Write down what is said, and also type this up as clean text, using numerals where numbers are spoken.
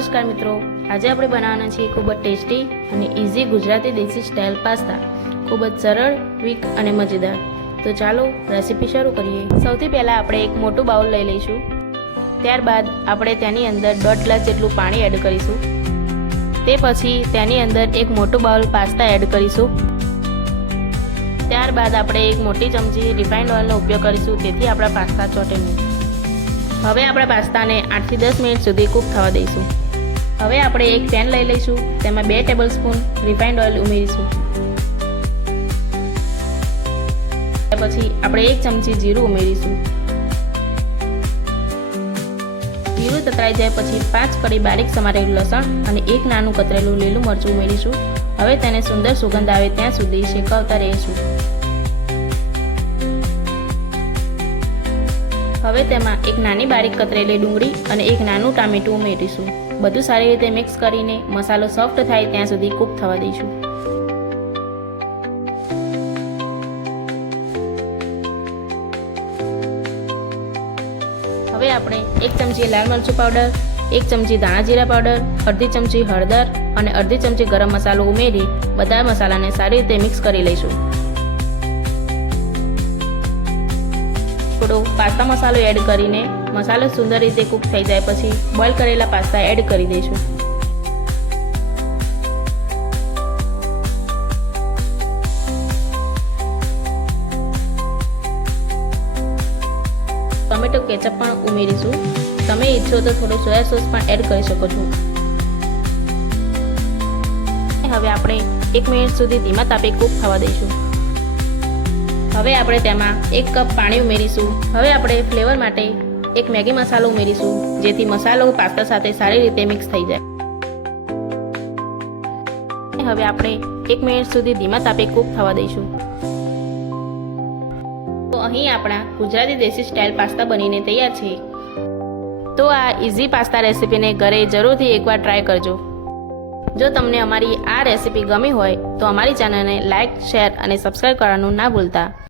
નમસ્કાર મિત્રો, આજે આપણે બનાવવાના છીએ ખૂબ જ ટેસ્ટી અને ઇઝી ગુજરાતી દેશી સ્ટાઇલ પાસ્તા। ખૂબ જ સરળ, ક્વિક અને મજેદાર। તો ચાલો રેસીપી શરૂ કરીએ। સૌથી પહેલાં આપણે એક મોટું બાઉલ લઈ લઈશું। ત્યારબાદ આપણે તેની અંદર 1.5 ગ્લાસ જેટલું પાણી એડ કરીશું। તે પછી તેની અંદર એક મોટું બાઉલ પાસ્તા એડ કરીશું। ત્યારબાદ આપણે એક મોટી ચમચી રિફાઇન્ડ ઓઇલનો ઉપયોગ કરીશું, તેથી આપણા પાસ્તા ચોટે નહીં। હવે આપણે પાસ્તાને 8 થી 10 મિનિટ સુધી કૂક થવા દઈશું। હવે આપણે એક પેન લઈ લઈશું, તેમાં 2 ટેબલસ્પૂન રિફાઇન્ડ ઓઇલ ઉમેરીશું। પછી આપણે 1 ચમચી જીરું ઉમેરીશું। જીરું તતરાઈ જાય પછી 5 કળી બારીક સમારેલું લસણ અને 1 નાનું કતરેલું લીલું મરચું ઉમેરીશું। હવે તેને સુંદર સુગંધ આવે ત્યાં સુધી શેકવતા રહીશું। હવે તેમાં એક નાની બારીક કતરેલી ડુંગળી અને એક નાનું ટામેટું ઉમેરીશું। બધું સારી રીતે મિક્સ કરીને મસાલો સોફ્ટ થાય ત્યાં સુધી કૂક થવા દઈશું। હવે આપણે 1 ચમચી લાલ મરચું પાવડર, 1 ચમચી ધાણા જીરા પાવડર, અડધી ચમચી હળદર અને અડધી ચમચી ગરમ મસાલો ઉમેરી બધા મસાલાને સારી રીતે મિક્સ કરી લઈશું। થોડો પાસ્તા મસાલો એડ કરીને મસાલો સુંદર રીતે કૂક થઈ જાય પછી બોઇલ કરેલા પાસ્તા એડ કરી દઈશું। ટોમેટો કેચઅપ પણ ઉમેરીશું। તમે ઈચ્છો તો થોડો સોયા સોસ પણ એડ કરી શકો છો। હવે આપણે 1 મિનિટ સુધી ધીમા તાપે કૂક થવા દઈશું। હવે આપણે તેમાં 1 કપ પાણી ઉમેરીશું। હવે આપણે ફ્લેવર માટે એક મેગી મસાલો ઉમેરીશું, જેથી મસાલો પાસ્તા સાથે સારી રીતે મિક્સ થઈ જાય। હવે આપણે 1 મિનિટ સુધી ધીમા તાપે કૂક થવા દઈશું। તો અહીં આપણા ગુજરાતી દેશી સ્ટાઇલ પાસ્તા બનીને તૈયાર છે। તો આ ઇઝી પાસ્તા રેસીપીને ઘરે જરૂરથી એકવાર ટ્રાય કરજો। જો તમને અમારી આ રેસીપી ગમી હોય તો અમારી ચેનલને લાઇક, શેર અને સબસ્ક્રાઇબ કરવાનું ના ભૂલતા।